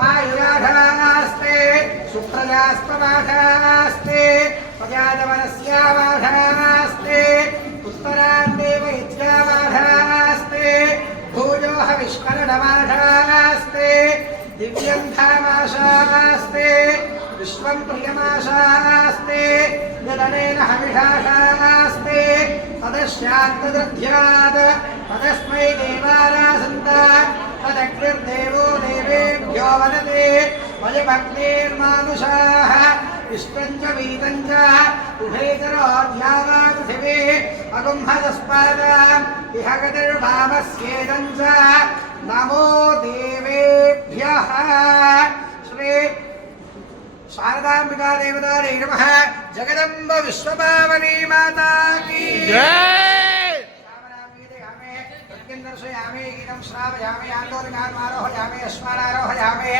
आयुराधास्ते सुप्रजास्त्वमाधास्ते प्रजातवनस्यामाधास्ते उत्तरान्देव इत्यामाधास्ते भूयोः विष्करणमाधास्ते दिव्यं धामाशास्ते विश्वं प्रियमाशास्ते यदनेन हविषाशास्ते तदस्यात्तदध्यात् तदस्मै देवारासन्त तदग्निर्देवो देवेभ्यो वदते वयभग्निर्मानुषाः इष्टं च वीतं च उभयतरोऽध्यावा पृथिवी अगुम्हदस्पादाम् इह गतिर्भामस्येदं च नमो देवेभ्यः। श्री शारदाम्बिका देवतायै नमः। जगदम्ब विश्वपावनी माता की जय। दर्शयामि गीतं श्रावयामि आन्दोलनारोहयामि अश्वानारोहयामि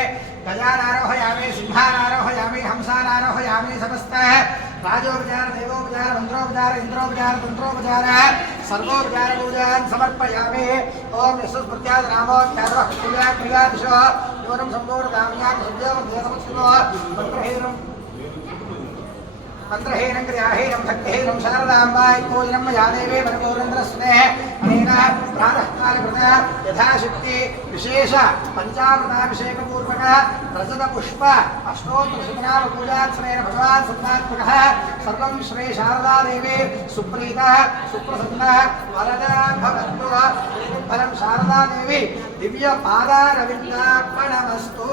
गजानारोहयामि सिंहानारोहयामि हंसानारोहयामि समस्त राजोपचार देवोपचार मंत्रोपचार इंद्रोपचार तंत्रोपचार सर्वोपचार पूजान् समर्पयामि। ओम यशस्मृत्याद नामोच्चारः पूजा क्रियादिशो योनं सम्पूर्णकाम्यान् सद्योमध्यसमस्तुतो मंत्रहीनं क्रियाहीनं भक्तिहीनं शारदाम्बाय पूजनं मया देवे वरगौरेन्द्रस्नेह अनेन प्रातःकालकृता यथाशक्ति विशेष पंचामृताभिषेकपूर्वक रजतपुष्प अष्टोत्तरशतनाम पूजात्समेन भगवान् सत्तात्मकः सर्वं श्री शारदा देवी सुप्रीतः सुप्रसन्नः वरदा भवतु। फलं शारदा देवी दिव्य पादारविन्दार्पणमस्तु।